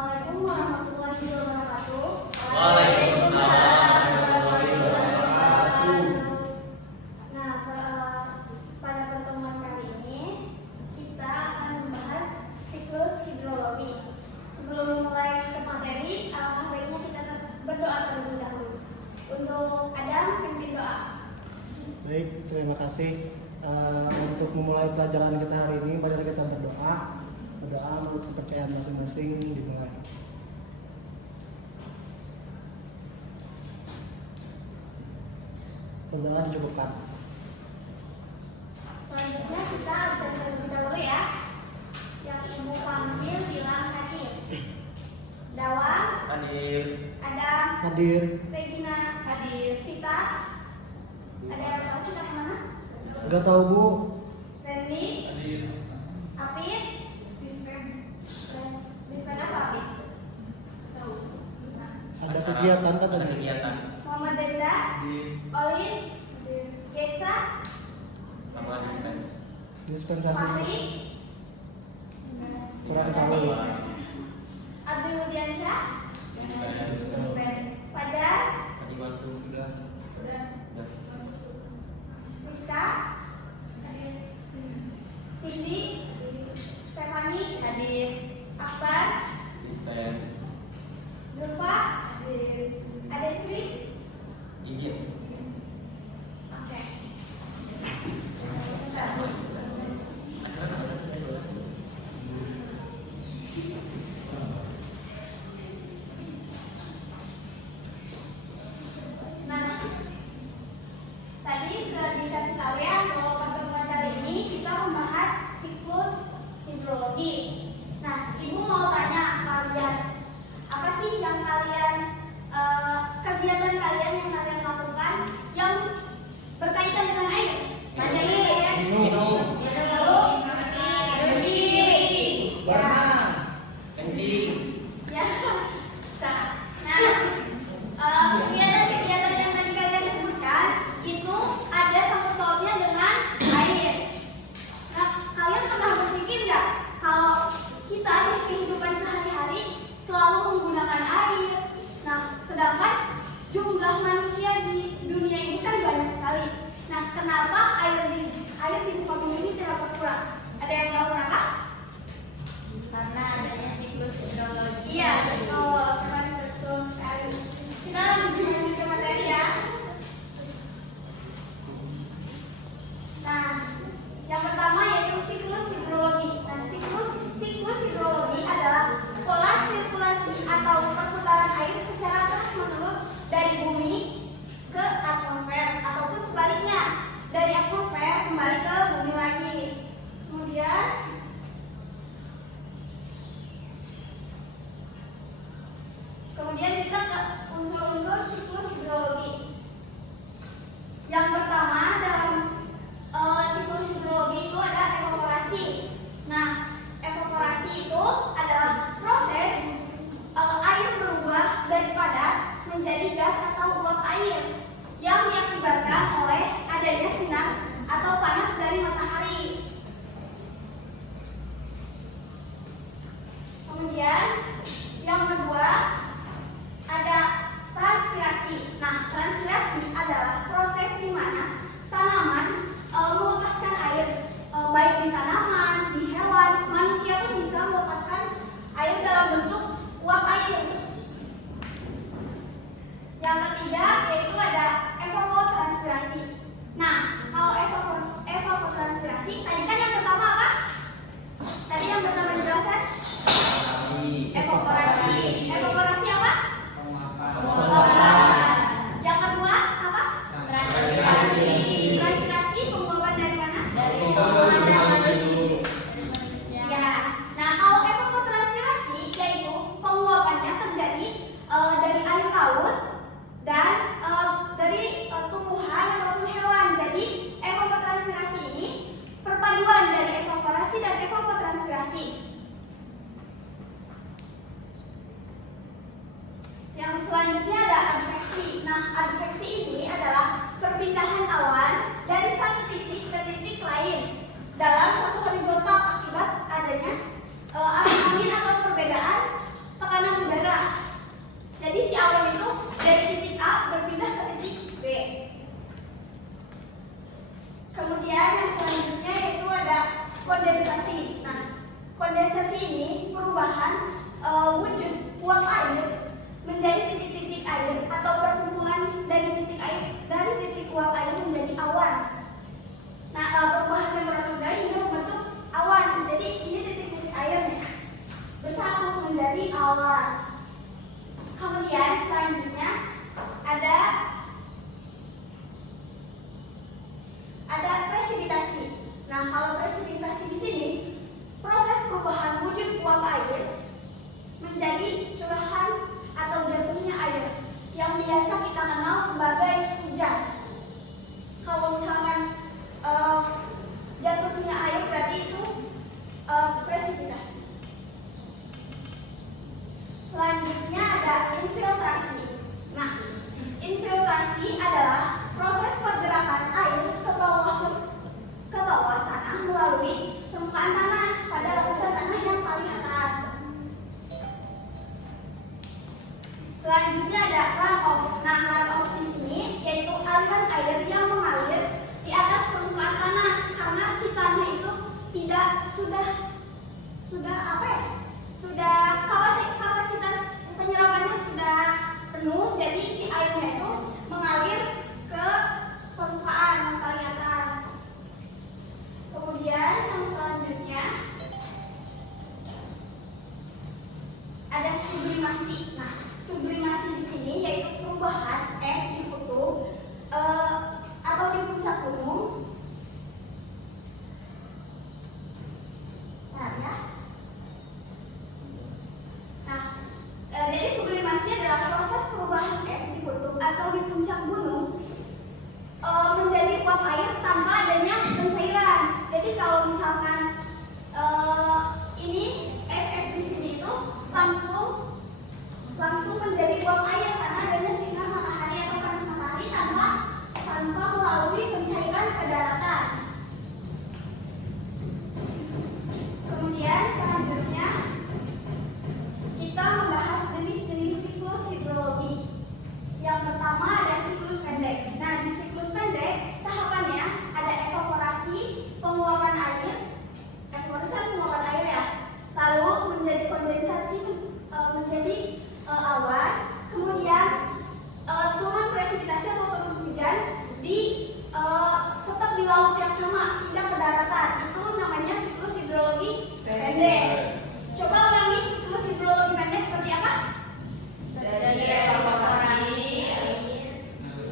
Assalamualaikum warahmatullahi wabarakatuh. Waalaikumsalam warahmatullahi wabarakatuh. Nah, pada pertemuan kali ini kita akan membahas siklus hidrologi. Sebelum memulai ke materi, alangkah baiknya kita berdoa terlebih dahulu. Untuk Adam, pimpin doa. Baik, terima kasih. Untuk memulai pelajaran kita hari ini, mari kita berdoa. Berdoa menurut kepercayaan masing-masing dimulai. Berdoa dicukupkan. Selanjutnya kita absen terlebih dahulu ya. Yang ibu panggil bilang hadir. Dawang, Hadir. Adam, Hadir. Regina, hadir. Vita, ada yang tahu kita kemana? Gak tahu Bu. Randy, Hadir. Apit, Bispen apa Apit? Tahu. Ada kegiatan kan Ada tadi? kegiatan. Muhammad Denda, Hadir. Olin, Getsa, Sama dispen. Dispensasi. Fahri, Kurang tahu. Abdul Mudiansyah, Dispen. Fajar, Tadi masuk sudah. udah. Sudah. Rizka, Cindy, Stephanie, hadir. Akbar, Dispen. Zulfa, hadir. Ada Sri, Izin. oke. Bentar. perubahan wujud uap air menjadi titik-titik air atau perkumpulan dari titik uap air menjadi awan. Nah, perubahan temperatur udara hingga membentuk awan. Jadi ini titik-titik airnya bersatu menjadi awan. Kemudian selanjutnya ada presipitasi. Nah, kalau presipitasi di sini proses perubahan wujud uap air menjadi curahan atau jatuhnya air yang biasa kita kenal sebagai hujan. Kalau misalkan jatuhnya air berarti itu presipitasi. Selanjutnya ada infiltrasi. Nah, infiltrasi adalah proses pergerakan air ke bawah tanah melalui permukaan tanah pada lapisan tanah yang paling atas. Selanjutnya ada runoff. Nah, runoff di sini yaitu aliran air yang mengalir di atas permukaan tanah karena si tanah itu tidak sudah kapasitas penyerapannya sudah penuh, jadi si airnya itu mengalir ke permukaan yang paling atas. Kemudian yang selanjutnya ada sublimasi. Nah, sublimasi di sini yaitu perubahan es di kutub atau di puncak gunung. Jadi sublimasi adalah proses perubahan es di kutub atau di puncak gunung menjadi uap air tanpa adanya pencairan. Jadi kalau misalkan ini es di sini itu langsung menjadi uap air karena adanya sinar matahari atau panas matahari tanpa melalui pencairan ke daratan. Kemudian selanjutnya kita membahas jenis-jenis siklus hidrologi. Yang pertama ada siklus pendek. Nah, di siklus pendek tahapannya ada evaporasi, penguapan air, ya. Lalu menjadi kondensasi menjadi awan, kemudian turun presipitasi atau turun hujan tetap di laut yang sama, tidak ke daratan. Itu namanya siklus hidrologi pendek. Coba ulangi siklus hidrologi pendek seperti apa? Dari evaporasi,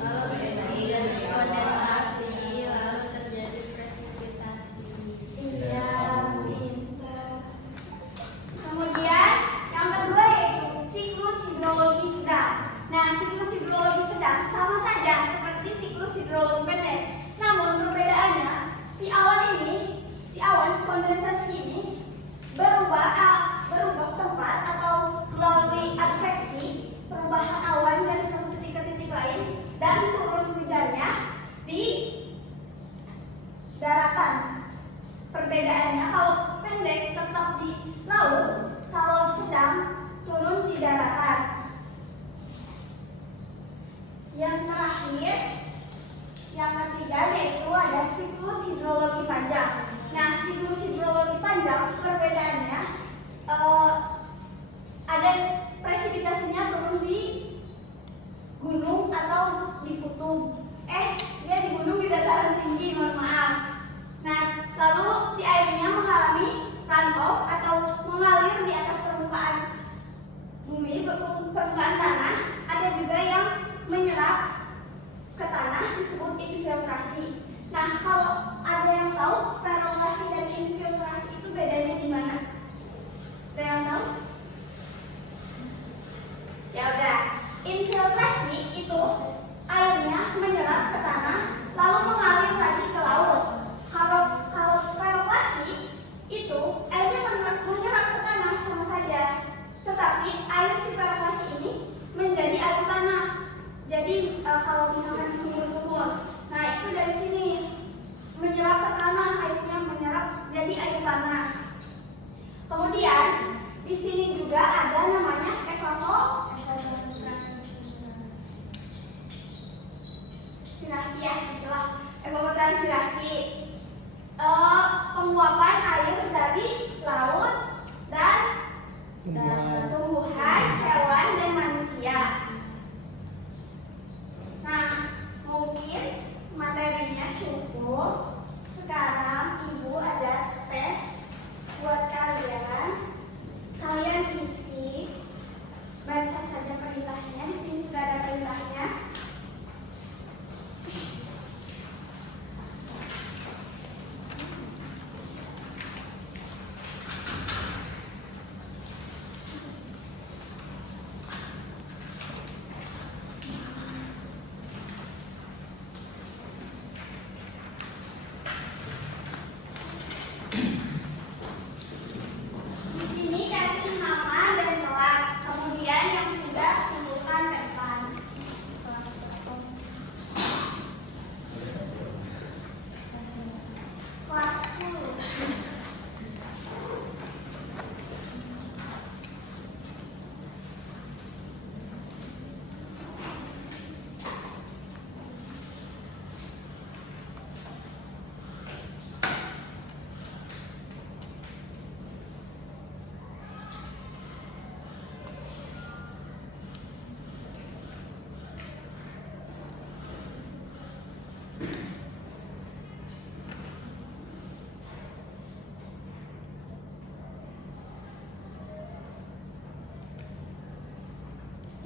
lalu terjadi kondensasi, lalu terjadi presipitasi. Iya, pintar. Kemudian yang kedua yaitu siklus hidrologi sedang. Nah, siklus hidrologi sedang sama saja seperti siklus hidrologi pendek. Namun perbedaannya si awan kondensasi ini berubah tempat atau melalui adveksi perubahan awan dari satu titik ke titik lain dan turun hujannya di daratan. Perbedaannya kalau pendek tetap di laut, kalau sedang turun di daratan. Yang terakhir, yang ketiga yaitu ada siklus hidrologi panjang. Nah, siklus hidrologi panjang perbedaannya ada presipitasinya turun di gunung atau di kutub. Dia di gunung di dataran tinggi, mohon maaf. Nah, lalu si airnya mengalami runoff atau mengalir di atas permukaan bumi, permukaan tanah. Ada juga yang menyerap ke tanah disebut infiltrasi. Nah, kalau ada yang tahu perolasi dan infiltrasi itu bedanya di mana? Ada yang tahu? Ya udah, infiltrasi itu airnya menyerap ke tanah lalu mengalir lagi ke laut. Kalau perolasi itu airnya menyerap ke tanah sama saja, tetapi air si perolasi ini menjadi air tanah. Jadi kalau misalkan di sumur-sumur, nah itu dari sini menyerap ke tanah, airnya menyerap jadi air tanah. Kemudian di sini juga ada namanya evapotranspirasi, ya, itulah evapotranspirasi. Penguapan air dari laut dan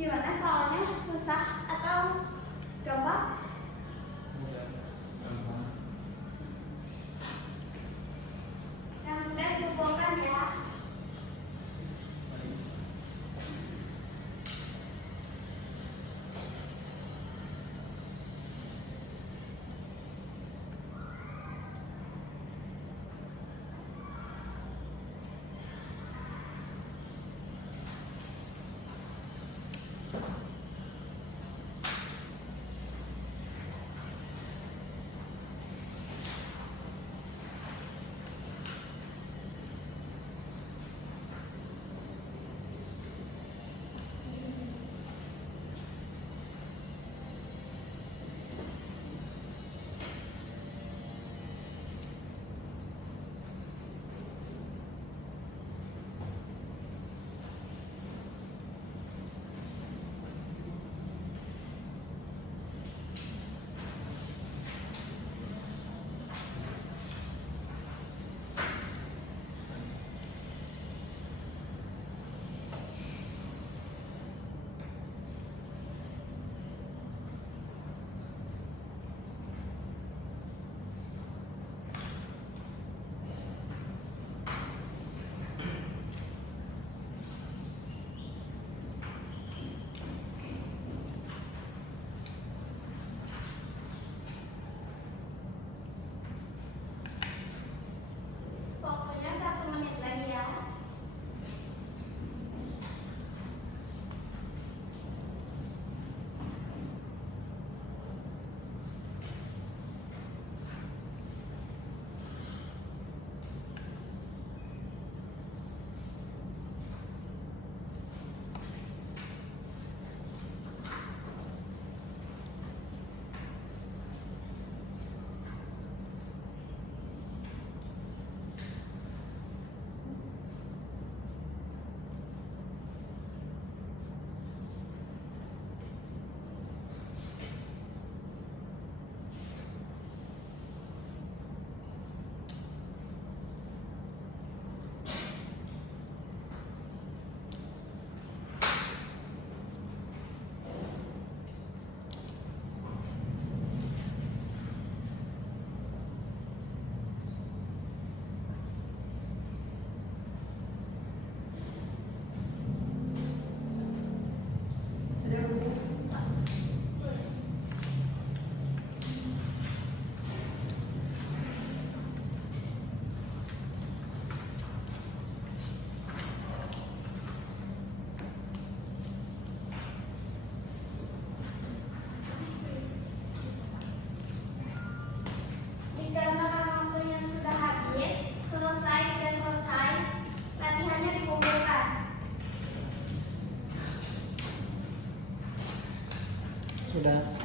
Gimana soalnya? Susah atau gampang? Gampang. Yang sudah dikumpulkan ya. Waktunya 1 menit lagi ya. Dikarenakan waktunya sudah habis, selesai tidak selesai, latihannya dikumpulkan. Sudah.